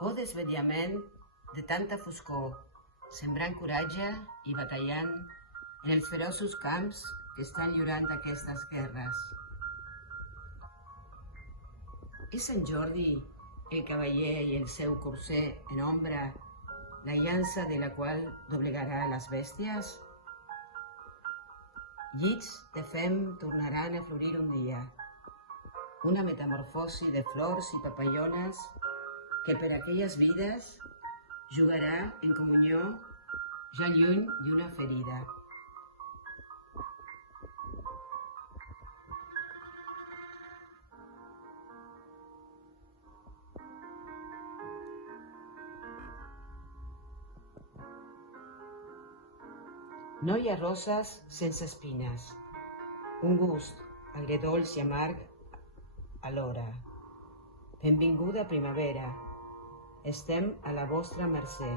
O desvetllament de tanta foscor, sembrant coratge i batallant en els feroços camps que estan lliurant aquestes guerres. És Sant Jordi el cavaller i el seu corser en ombra, la llança de la qual doblegarà les bèsties? Llits de fem tornaran a florir un dia, una metamorfosi de flors i papallones que per aquelles vides jugarà en comunió ja lluny d'una ferida. No hi ha roses sense espines, un gust agredolç i amarg alhora. Benvinguda primavera, estem a la vostra mercè.